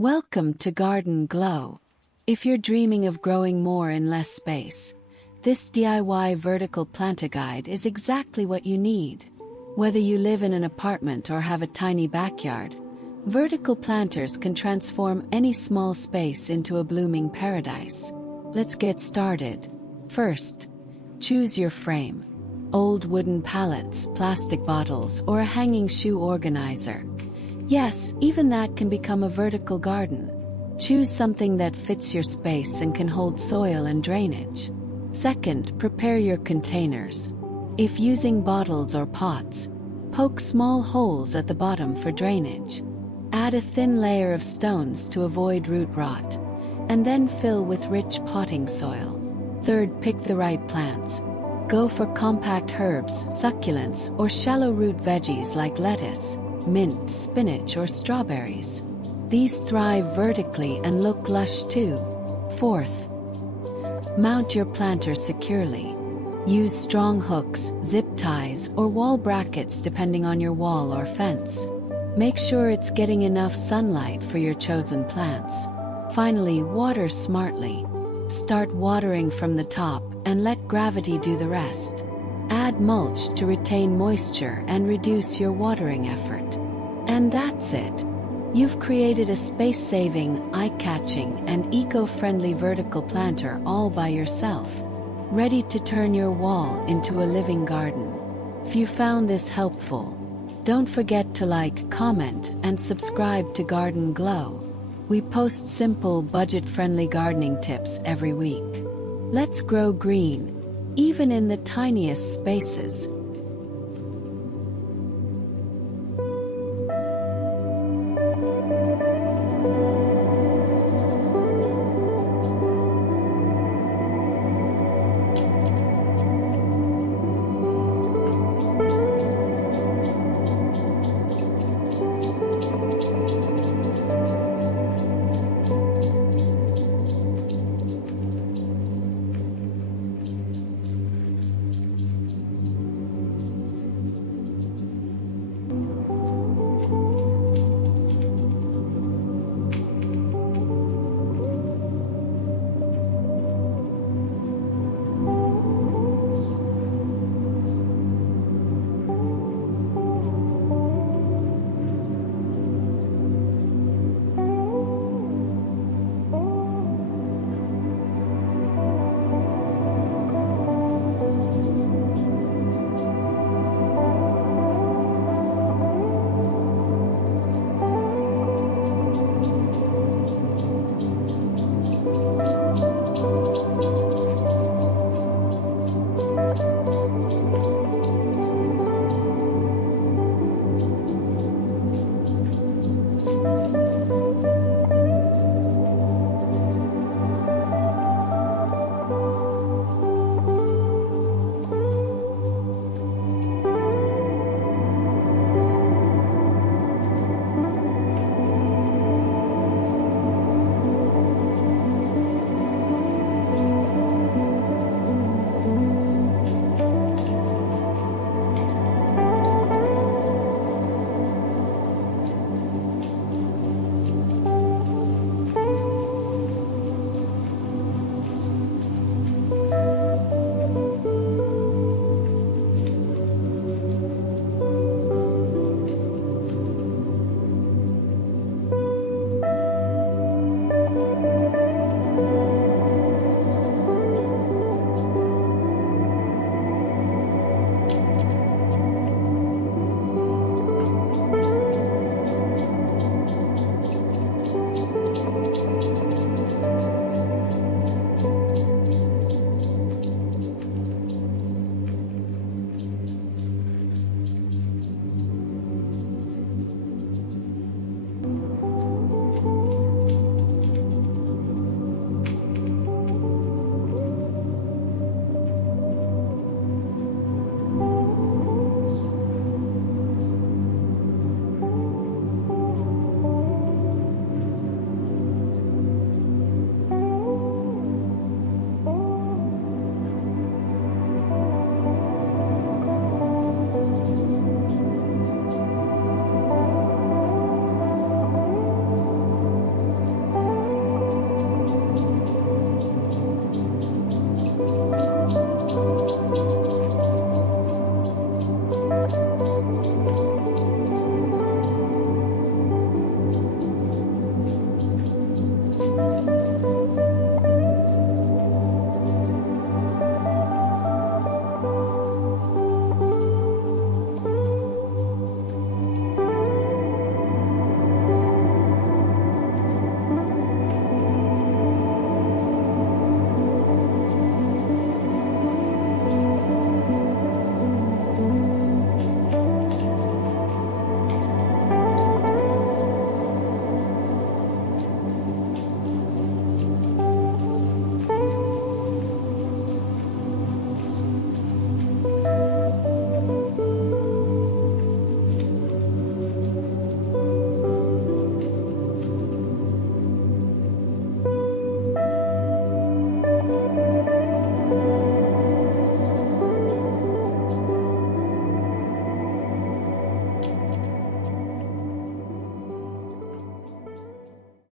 Welcome to Garden Glow. If you're dreaming of growing more in less space, this DIY vertical planter guide is exactly what you need. Whether you live in an apartment or have a tiny backyard, vertical planters can transform any small space into a blooming paradise. Let's get started. First, choose your frame. Old wooden pallets, plastic bottles, or a hanging shoe organizer. Yes, even that can become a vertical garden. Choose something that fits your space and can hold soil and drainage. Second, prepare your containers. If using bottles or pots, poke small holes at the bottom for drainage. Add a thin layer of stones to avoid root rot, and then fill with rich potting soil. Third, pick the right plants. Go for compact herbs, succulents, or shallow root veggies like lettuce, mint, spinach, or strawberries. These thrive vertically and look lush too. Fourth, mount your planter securely. Use strong hooks, zip ties, or wall brackets depending on your wall or fence. Make sure it's getting enough sunlight for your chosen plants. Finally, water smartly. Start watering from the top and let gravity do the rest. Add mulch to retain moisture and reduce your watering effort. And that's it. You've created a space-saving, eye-catching, and eco-friendly vertical planter all by yourself, ready to turn your wall into a living garden. If you found this helpful, don't forget to like, comment, and subscribe to Garden Glow. We post simple, budget-friendly gardening tips every week. Let's grow green, even in the tiniest spaces.